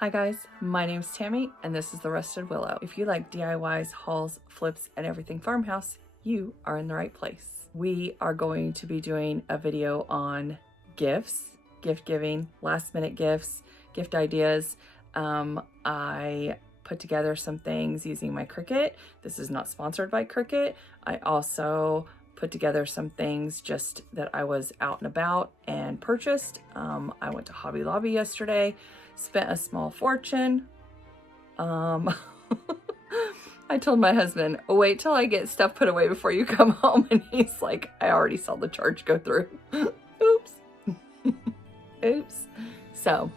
Hi guys, my name's Tammy and this is the Rusted Willow. If you like DIYs, hauls, flips, and everything farmhouse, you are in the right place. We are going to be doing a video on gifts, gift giving, last minute gifts, gift ideas. I put together some things using my Cricut. This is not sponsored by Cricut. I also put together some things just that I was out and about and purchased. I went to Hobby Lobby yesterday, spent a small fortune. I told my husband, oh, wait till I get stuff put away before you come home. And he's like, I already saw the charge go through. Oops. Oops. So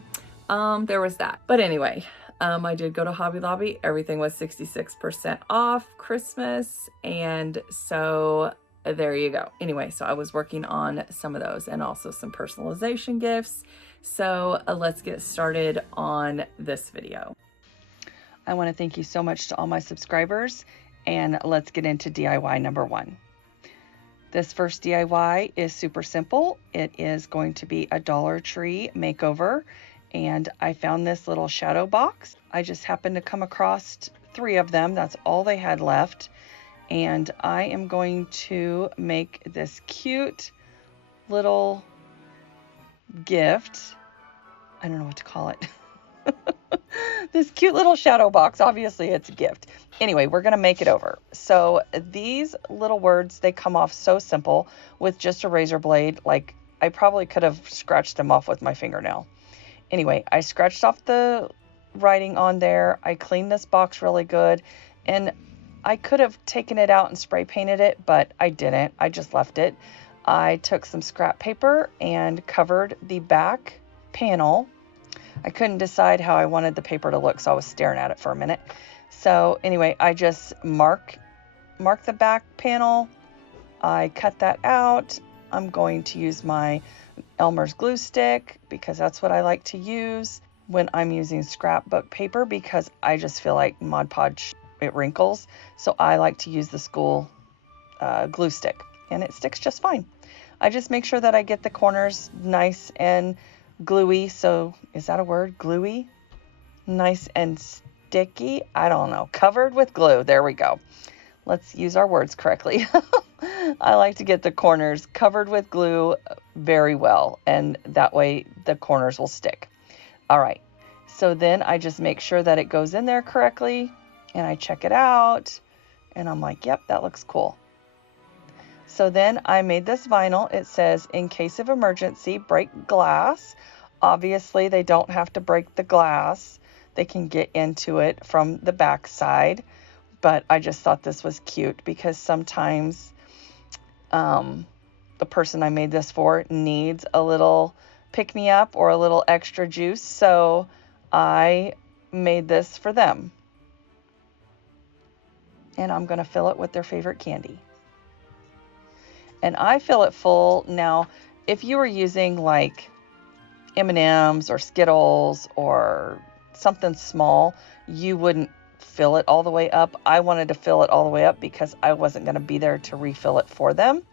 there was that. But anyway, I did go to Hobby Lobby. Everything was 66% off Christmas. And so there you go. Anyway, so I was working on some of those and also some personalization gifts. So let's get started on this video. I want to thank you so much to all my subscribers, and let's get into DIY number one. This first DIY is super simple. It is going to be a Dollar Tree makeover, and I found this little shadow box. I just happened to come across 3 of them. That's all they had left. And I am going to make this cute little gift. I don't know what to call it. This cute little shadow box. Obviously, it's a gift. Anyway, we're going to make it over. So these little words, they come off so simple with just a razor blade. Like, I probably could have scratched them off with my fingernail. Anyway, I scratched off the writing on there. I cleaned this box really good. And I could have taken it out and spray painted it, but I didn't. I just left it. I took some scrap paper and covered the back panel. I couldn't decide how I wanted the paper to look, so I was staring at it for a minute. So anyway, I just mark the back panel. I cut that out. I'm going to use my Elmer's glue stick because that's what I like to use when I'm using scrapbook paper, because I just feel like Mod Podge, it wrinkles. So I like to use the school glue stick, and it sticks just fine. I just make sure that I get the corners nice and gluey. So is that a word? Gluey? Nice and sticky? I don't know. Covered with glue. There we go. Let's use our words correctly. I like to get the corners covered with glue very well, and that way the corners will stick. All right. So then I just make sure that it goes in there correctly, and I check it out, and I'm like, yep, that looks cool. So then I made this vinyl. It says, in case of emergency, break glass. Obviously, they don't have to break the glass. They can get into it from the back side. But I just thought this was cute because sometimes the person I made this for needs a little pick-me-up or a little extra juice. So I made this for them. And I'm going to fill it with their favorite candy. And I fill it full. Now, if you were using like M&Ms or Skittles or something small, you wouldn't fill it all the way up. I wanted to fill it all the way up because I wasn't going to be there to refill it for them.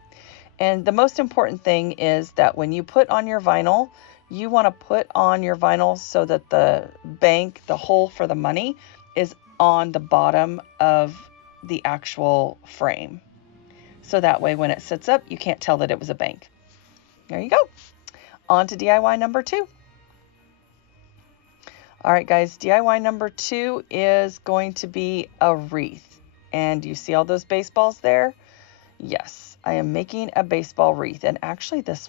And the most important thing is that when you put on your vinyl, you want to put on your vinyl so that the bank, the hole for the money, is on the bottom of the actual frame. So that way when it sits up, you can't tell that it was a bank. There you go. On to DIY number 2. All right, guys, DIY number 2 is going to be a wreath. And you see all those baseballs there? Yes, I am making a baseball wreath. And actually, this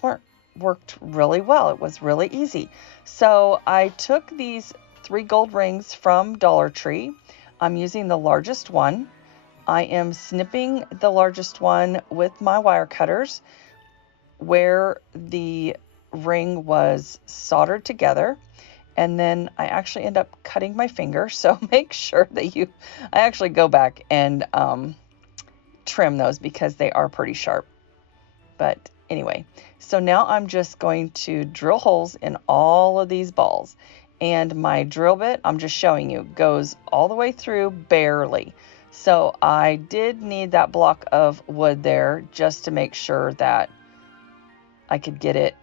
worked really well. It was really easy. So I took these 3 gold rings from Dollar Tree. I'm using the largest one. I am snipping the largest one with my wire cutters where the ring was soldered together, and then I actually end up cutting my finger. So make sure that I actually go back and trim those because they are pretty sharp. But anyway, so now I'm just going to drill holes in all of these balls, and my drill bit, I'm just showing you, goes all the way through barely. So I did need that block of wood there just to make sure that I could get it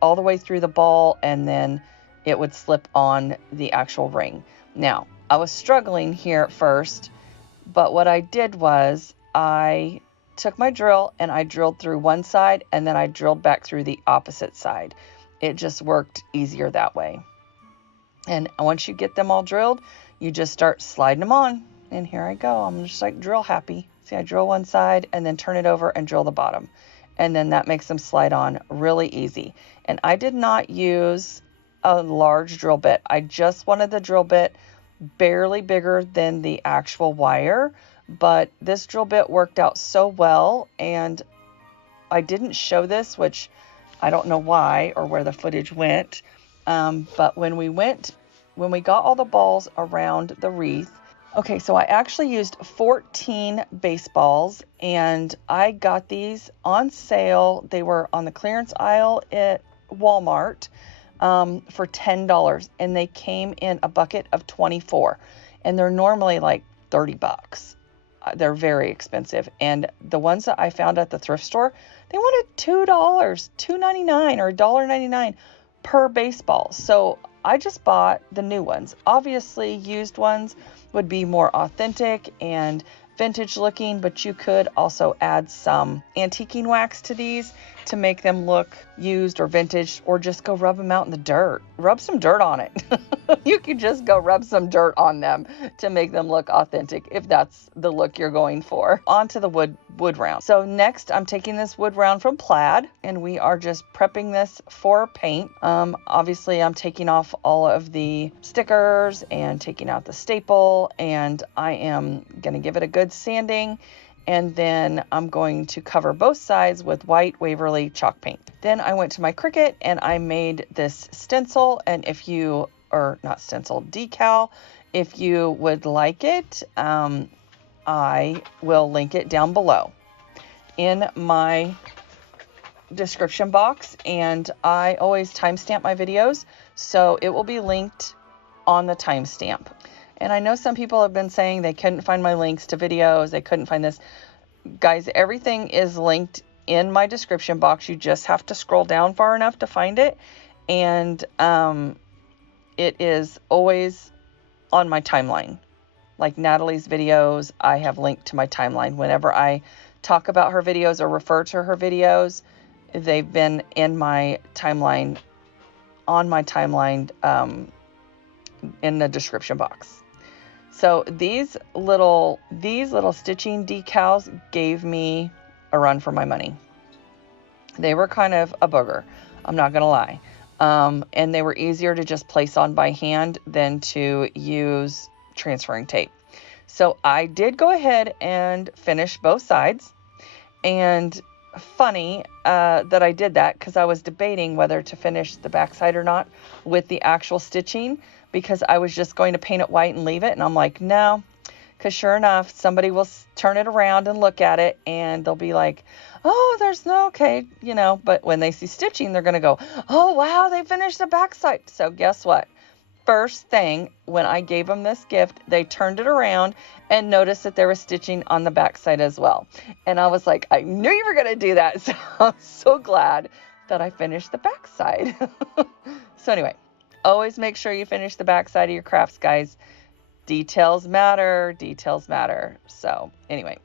all the way through the ball and then it would slip on the actual ring. Now, I was struggling here at first, but what I did was I took my drill and I drilled through one side and then I drilled back through the opposite side. It just worked easier that way. And once you get them all drilled, you just start sliding them on. And here I go. I'm just like drill happy. See, I drill one side and then turn it over and drill the bottom. And then that makes them slide on really easy. And I did not use a large drill bit. I just wanted the drill bit barely bigger than the actual wire. But this drill bit worked out so well. And I didn't show this, which I don't know why or where the footage went. But when we got all the balls around the wreath, okay, so I actually used 14 baseballs, and I got these on sale. They were on the clearance aisle at Walmart for $10, and they came in a bucket of 24, and they're normally like $30. They're very expensive, and the ones that I found at the thrift store, they wanted $2, $2.99 or $1.99 per baseball. So I just bought the new ones. Obviously, used ones would be more authentic and vintage looking, but you could also add some antiquing wax to these to make them look used or vintage, or just go rub them out in the dirt. Rub some dirt on it. You could just go rub some dirt on them to make them look authentic if that's the look you're going for. Onto the wood round. So next I'm taking this wood round from Plaid, and we are just prepping this for paint. Obviously I'm taking off all of the stickers and taking out the staple, and I am going to give it a good sanding. And then I'm going to cover both sides with white Waverly chalk paint. Then I went to my Cricut and I made this stencil, and decal. If you would like it, I will link it down below in my description box, and I always timestamp my videos, so it will be linked on the timestamp. And I know some people have been saying they couldn't find my links to videos, they couldn't find this. Guys, everything is linked in my description box. You just have to scroll down far enough to find it. And it is always on my timeline. Like Natalie's videos, I have linked to my timeline. Whenever I talk about her videos or refer to her videos, they've been in my timeline, on my timeline, in the description box. So these little stitching decals gave me a run for my money. They were kind of a booger, I'm not gonna lie. And they were easier to just place on by hand than to use transferring tape. So I did go ahead and finish both sides. And funny that I did that, because I was debating whether to finish the backside or not with the actual stitching, because I was just going to paint it white and leave it. And I'm like, no, because sure enough, somebody will turn it around and look at it and they'll be like, oh, there's no, okay, but when they see stitching, they're going to go, oh, wow, they finished the backside. So guess what? First thing, when I gave them this gift, they turned it around and noticed that there was stitching on the backside as well. And I was like, I knew you were going to do that. So I'm so glad that I finished the backside. So anyway, always make sure you finish the backside of your crafts, guys. Details matter. Details matter. So anyway.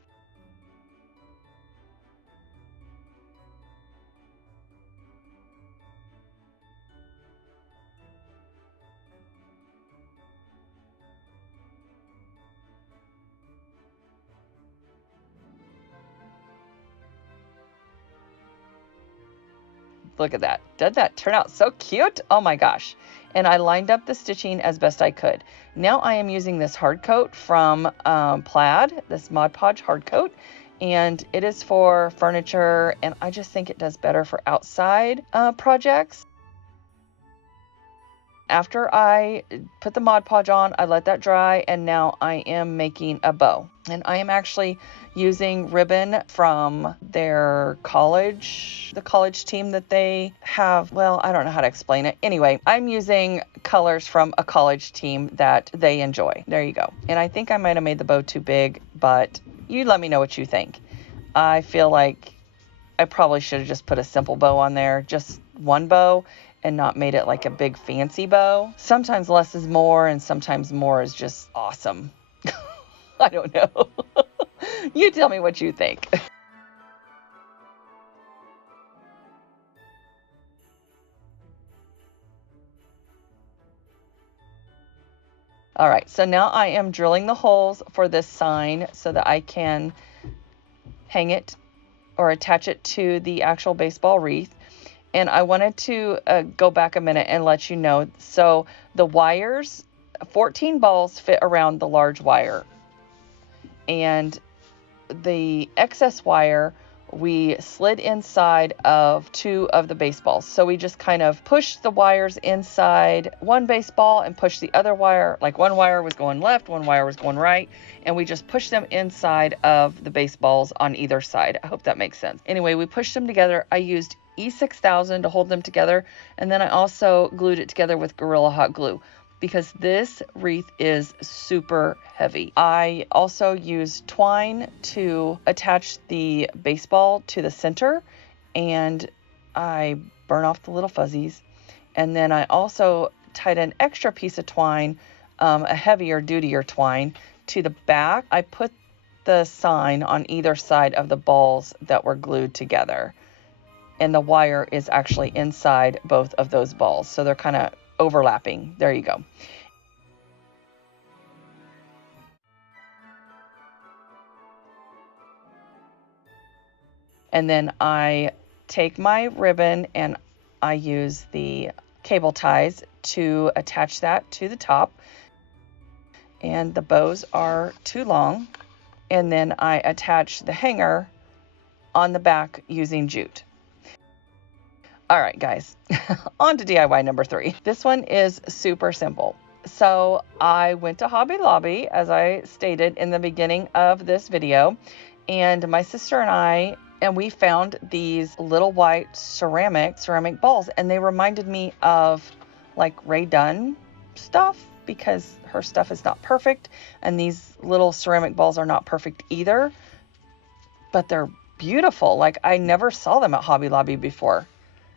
Look at that. Did that turn out so cute? Oh my gosh. And I lined up the stitching as best I could. Now I am using this hard coat from Plaid, this Mod Podge hard coat, and it is for furniture, and I just think it does better for outside projects. After I put the Mod Podge on, I let that dry, and now I am making a bow. And I am actually using ribbon from their college, the college team that they have. Well, I don't know how to explain it. Anyway, I'm using colors from a college team that they enjoy. There you go. And I think I might have made the bow too big, but you let me know what you think. I feel like I probably should have just put a simple bow on there, just one bow, and not made it like a big fancy bow. Sometimes less is more, and sometimes more is just awesome. I don't know. You tell me what you think. All right, so now I am drilling the holes for this sign so that I can hang it or attach it to the actual baseball wreath. And I wanted to go back a minute and let you know. So the wires, 14 balls fit around the large wire. And the excess wire, we slid inside of 2 of the baseballs. So we just kind of pushed the wires inside one baseball and pushed the other wire. Like one wire was going left, one wire was going right. And we just pushed them inside of the baseballs on either side. I hope that makes sense. Anyway, we pushed them together. I used E6000 to hold them together. And then I also glued it together with Gorilla Hot Glue, because this wreath is super heavy. I also used twine to attach the baseball to the center, and I burn off the little fuzzies. And then I also tied an extra piece of twine, a heavier, dutier twine, to the back. I put the sign on either side of the balls that were glued together, and the wire is actually inside both of those balls, so they're kind of overlapping. There you go. And then I take my ribbon and I use the cable ties to attach that to the top. And the bows are too long. And then I attach the hanger on the back using jute. All right, guys, on to DIY number 3. This one is super simple. So I went to Hobby Lobby, as I stated in the beginning of this video, and my sister and we found these little white ceramic balls, and they reminded me of like Ray Dunn stuff, because her stuff is not perfect, and these little ceramic balls are not perfect either, but they're beautiful. Like, I never saw them at Hobby Lobby before.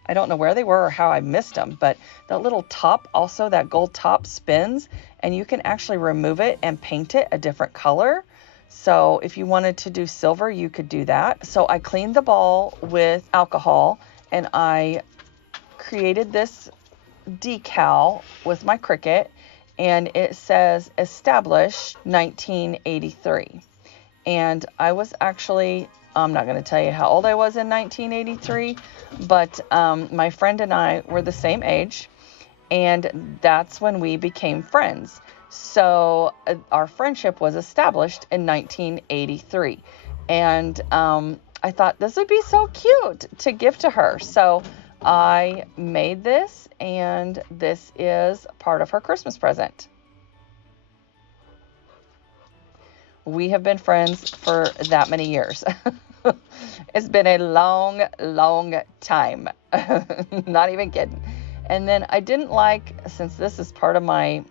I don't know where they were or how I missed them, but that little top, also that gold top, spins, and you can actually remove it and paint it a different color. So if you wanted to do silver, you could do that. So I cleaned the ball with alcohol, and I created this decal with my Cricut, and it says established 1983. And I was actually, I'm not going to tell you how old I was in 1983, but my friend and I were the same age, and that's when we became friends. So our friendship was established in 1983, and I thought this would be so cute to give to her. So I made this, and this is part of her Christmas present. We have been friends for that many years. It's been a long, long time. Not even kidding. And then I didn't like, since this is part of my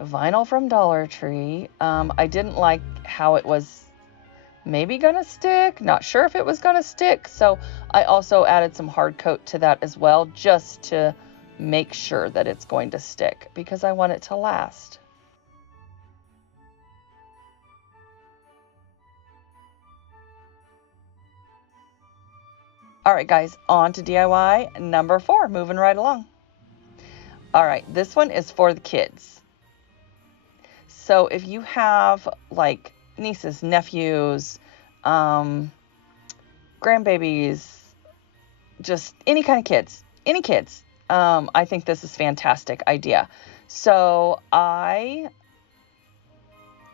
vinyl from Dollar Tree, I didn't like how it was maybe gonna stick. Not sure if it was gonna stick. So I also added some hard coat to that as well, just to make sure that it's going to stick, because I want it to last. All right, guys, on to DIY number 4, moving right along. All right, this one is for the kids. So if you have like nieces, nephews, grandbabies, just any kind of kids, I think this is a fantastic idea. So I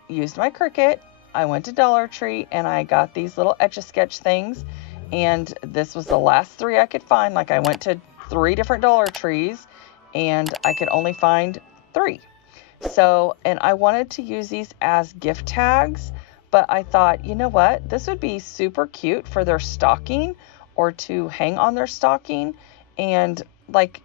used my Cricut. I went to Dollar Tree and I got these little Etch-a-Sketch things. And this was the last 3 I could find. Like, I went to 3 different Dollar Trees and I could only find 3. So, and I wanted to use these as gift tags, but I thought, you know what? This would be super cute for their stocking or to hang on their stocking. And like,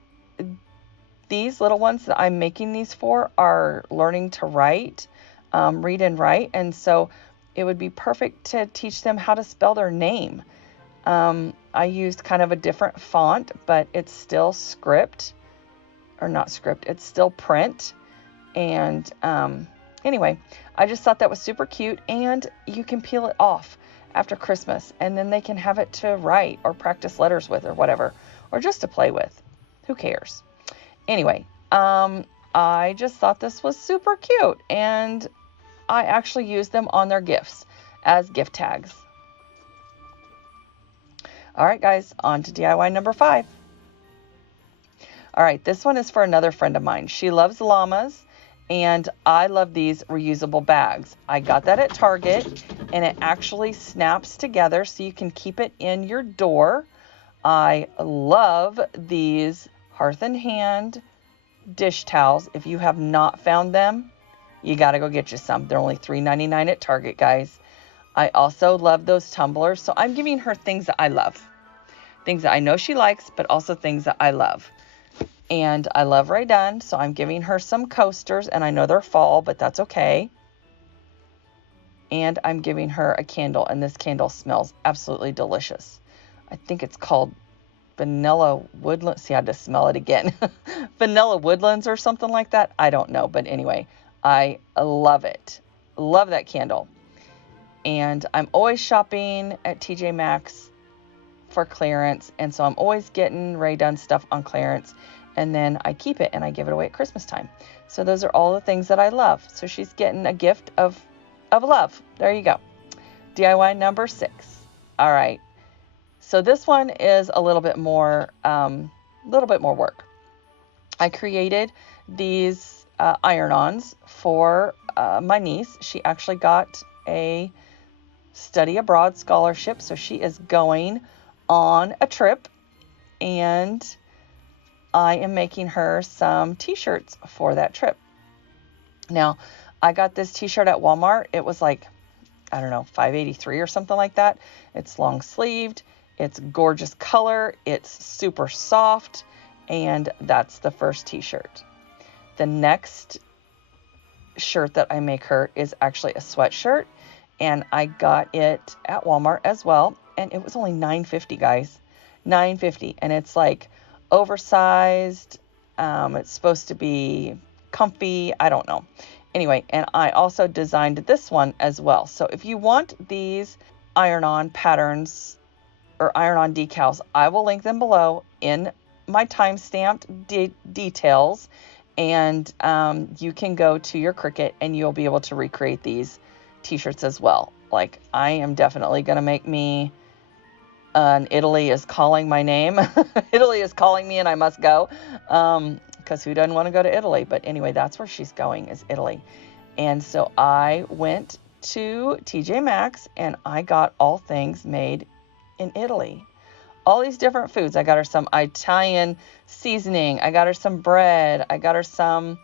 these little ones that I'm making these for are learning to write, read and write. And so it would be perfect to teach them how to spell their name. I used kind of a different font, but it's still script, or not script, it's still print. And anyway, I just thought that was super cute, and you can peel it off after Christmas, and then they can have it to write or practice letters with or whatever, or just to play with. Who cares? Anyway, I just thought this was super cute, and I actually used them on their gifts as gift tags. All right, guys, on to DIY number 5. All right, this one is for another friend of mine. She loves llamas, and I love these reusable bags. I got that at Target, and it actually snaps together so you can keep it in your door. I love these Hearth and Hand dish towels. If you have not found them, you got to go get you some. They're only $3.99 at Target, guys. I also love those tumblers. So I'm giving her things that I love. Things that I know she likes, but also things that I love. And I love Rae Dunn, so I'm giving her some coasters, and I know they're fall, but that's okay. And I'm giving her a candle, and this candle smells absolutely delicious. I think it's called Vanilla Woodlands. See, I had to smell it again. Vanilla Woodlands or something like that. I don't know, but anyway, I love it. Love that candle. And I'm always shopping at TJ Maxx for clearance, and so I'm always getting Rae Dunn stuff on clearance, and then I keep it and I give it away at Christmas time. So those are all the things that I love. So she's getting a gift of love. There you go. DIY number 6. All right. So this one is a little bit more work. I created these iron-ons for my niece. She actually got a study abroad scholarship, so she is going on a trip, and I am making her some t-shirts for that trip. Now, I got this t-shirt at Walmart. It was like, I don't know, $5.83 or something like that. It's long sleeved. It's gorgeous color. It's super soft. And that's the first t-shirt. The next shirt that I make her is actually a sweatshirt. And I got it at Walmart as well. And it was only $9.50, guys. $9.50. And it's like oversized. It's supposed to be comfy. I don't know. Anyway, and I also designed this one as well. So if you want these iron-on patterns or iron-on decals, I will link them below in my time-stamped details. And you can go to your Cricut and you'll be able to recreate these t-shirts as well. Like, I am definitely going to make me an Italy is calling my name. Italy is calling me and I must go. Because who doesn't want to go to Italy? But anyway, that's where she's going, is Italy. And so I went to TJ Maxx and I got all things made in Italy. All these different foods. I got her some Italian seasoning. I got her some bread. I got her some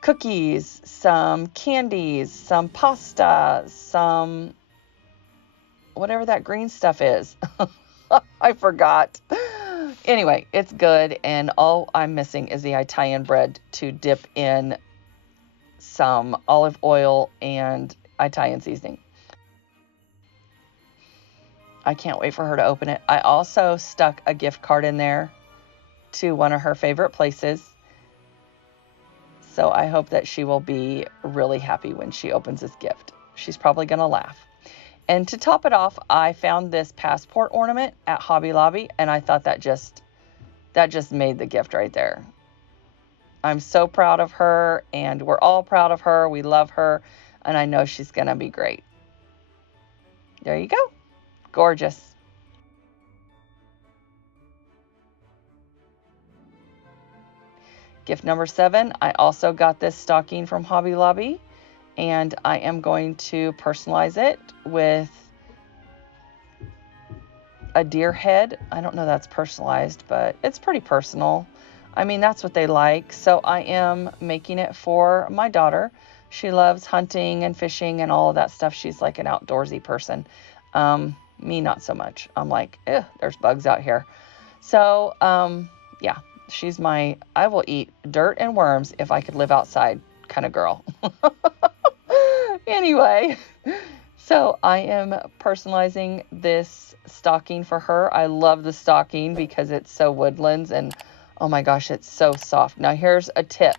cookies, some candies, some pasta, some whatever that green stuff is. I forgot. Anyway, it's good, and all I'm missing is the Italian bread to dip in some olive oil and Italian seasoning. I can't wait for her to open it. I also stuck a gift card in there to one of her favorite places. So I hope that she will be really happy when she opens this gift. She's probably going to laugh. And to top it off, I found this passport ornament at Hobby Lobby, and I thought that just made the gift right there. I'm so proud of her, and we're all proud of her. We love her, and I know she's going to be great. There you go. Gorgeous. Gift number 7, I also got this stocking from Hobby Lobby, and I am going to personalize it with a deer head. I don't know that's personalized, but it's pretty personal. I mean, that's what they like. So I am making it for my daughter. She loves hunting and fishing and all of that stuff. She's like an outdoorsy person. Me, not so much. I'm like, there's bugs out here. So, yeah, she's my, I will eat dirt and worms if I could live outside kind of girl. Anyway, So I am personalizing this stocking for her. I love the stocking because it's so woodlands and oh my gosh, it's so soft. Now here's a tip.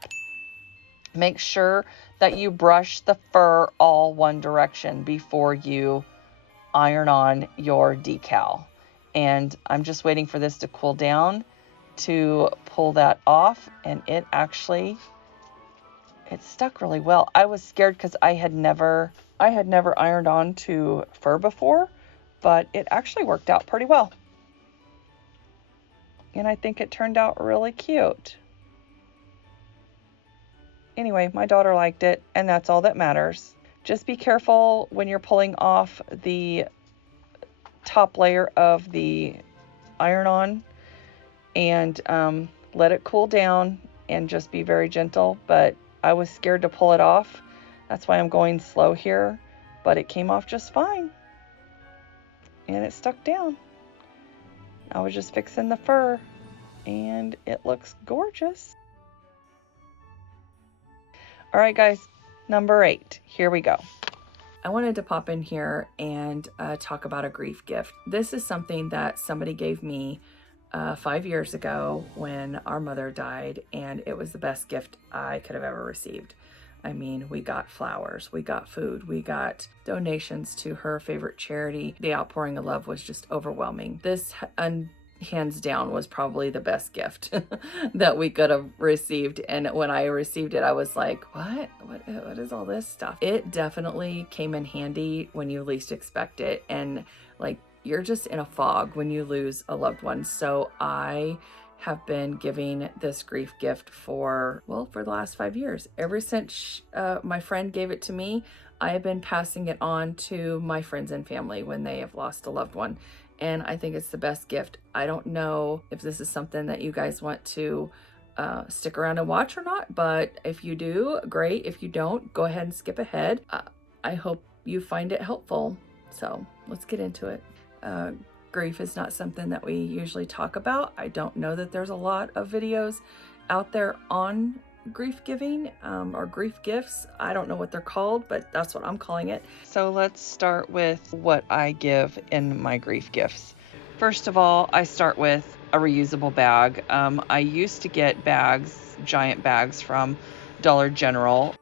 Make sure that you brush the fur all one direction before you iron on your decal. And I'm just waiting for this to cool down to pull that off, and it stuck really well. I was scared because I had never ironed on to fur before, but it actually worked out pretty well. And I think it turned out really cute. Anyway, my daughter liked it, and that's all that matters. Just be careful when you're pulling off the top layer of the iron-on, and let it cool down and just be very gentle. But I was scared to pull it off. That's why I'm going slow here, but it came off just fine. And it stuck down. I was just fixing the fur, and it looks gorgeous. All right, guys, number 8. Here we go. I wanted to pop in here and talk about a Greif gift. This is something that somebody gave me 5 years ago when our mother died, and it was the best gift I could have ever received. I mean, we got flowers, we got food, we got donations to her favorite charity. The outpouring of love was just overwhelming. This hands down was probably the best gift that we could have received. And when I received it, I was like, what is all this stuff? It definitely came in handy when you least expect it. And like, you're just in a fog when you lose a loved one. So I have been giving this Greif gift for the last 5 years. Ever since my friend gave it to me, I have been passing it on to my friends and family when they have lost a loved one. And I think it's the best gift. I don't know if this is something that you guys want to stick around and watch or not, but if you do, great. If you don't, go ahead and skip ahead. I hope you find it helpful. So let's get into it. Grief is not something that we usually talk about. I don't know that there's a lot of videos out there on grief giving or grief gifts. I don't know what they're called, but that's what I'm calling it. So let's start with what I give in my grief gifts. First of all, I start with a reusable bag. I used to get bags, giant bags from Dollar General.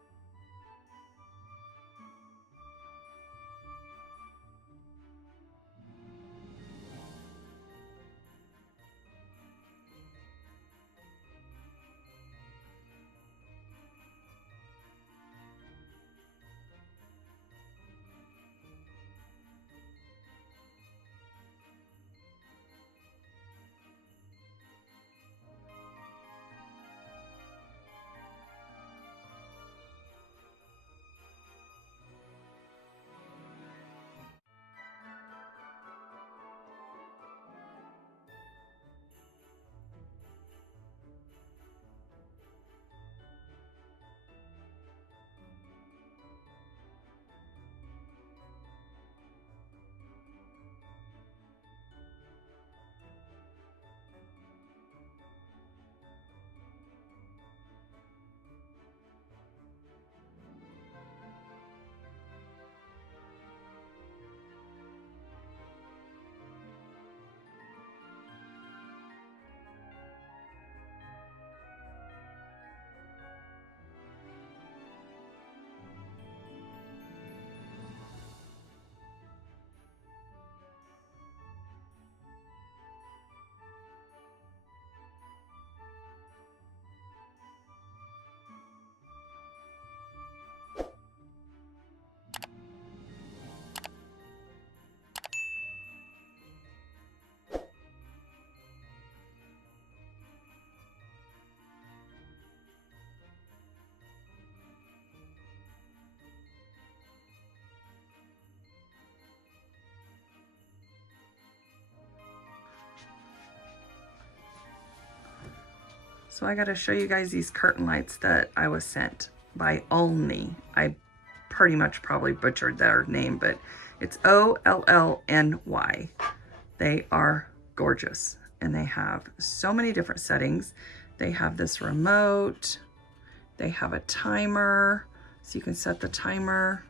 So I got to show you guys these curtain lights that I was sent by Olney. I pretty much probably butchered their name, but it's Ollny. They are gorgeous, and they have so many different settings. They have this remote, they have a timer, so you can set the timer.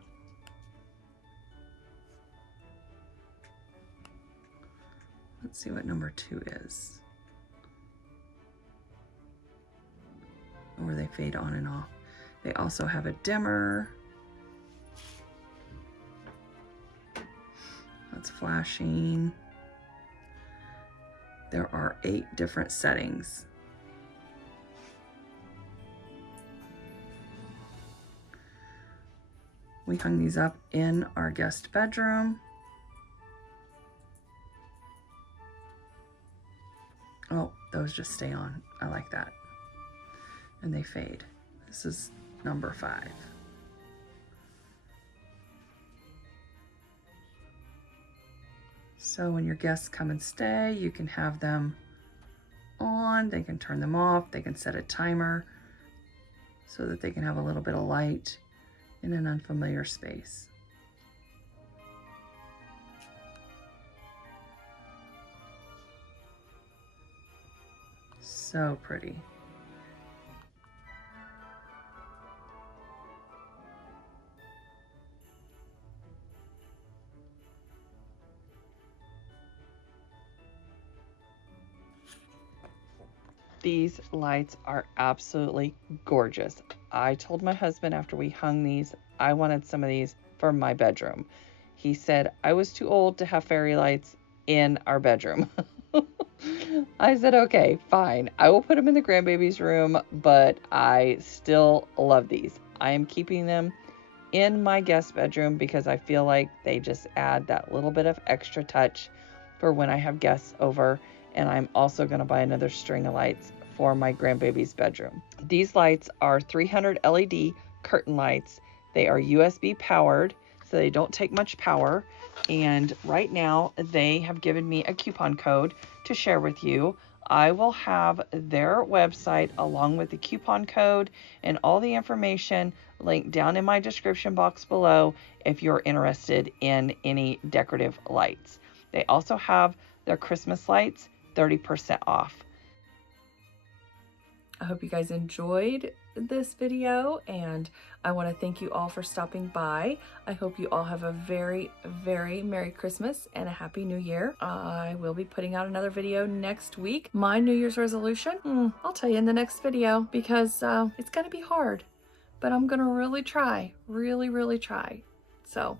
Let's see what number 2 is. Or they fade on and off. They also have a dimmer. That's flashing. There are 8 different settings. We hung these up in our guest bedroom. Oh, those just stay on. I like that. And they fade. This is number 5. So when your guests come and stay, you can have them on, they can turn them off, they can set a timer so that they can have a little bit of light in an unfamiliar space. So pretty. These lights are absolutely gorgeous. I told my husband after we hung these, I wanted some of these for my bedroom. He said I was too old to have fairy lights in our bedroom. I said, okay, fine. I will put them in the grandbaby's room, but I still love these. I am keeping them in my guest bedroom because I feel like they just add that little bit of extra touch for when I have guests over. And I'm also going to buy another string of lights for my grandbaby's bedroom. These lights are 300 LED curtain lights. They are USB powered, so they don't take much power. And right now they have given me a coupon code to share with you. I will have their website along with the coupon code and all the information linked down in my description box below if you're interested in any decorative lights. They also have their Christmas lights 30% off. I hope you guys enjoyed this video, and I want to thank you all for stopping by. I hope you all have a very, very Merry Christmas and a Happy New Year. I will be putting out another video next week. My New Year's resolution, I'll tell you in the next video because it's going to be hard, but I'm going to really try, really try. So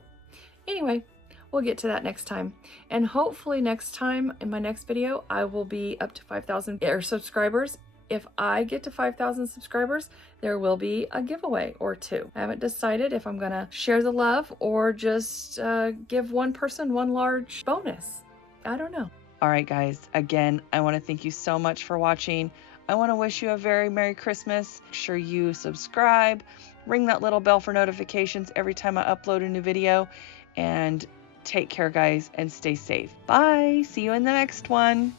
anyway, we'll get to that next time. And hopefully next time in my next video, I will be up to 5,000 subscribers. If I get to 5,000 subscribers, there will be a giveaway or 2. I haven't decided if I'm gonna share the love or just give one person one large bonus. I don't know. All right, guys, again, I wanna thank you so much for watching. I wanna wish you a very Merry Christmas. Make sure you subscribe, ring that little bell for notifications every time I upload a new video, and take care, guys, and stay safe. Bye. See you in the next one.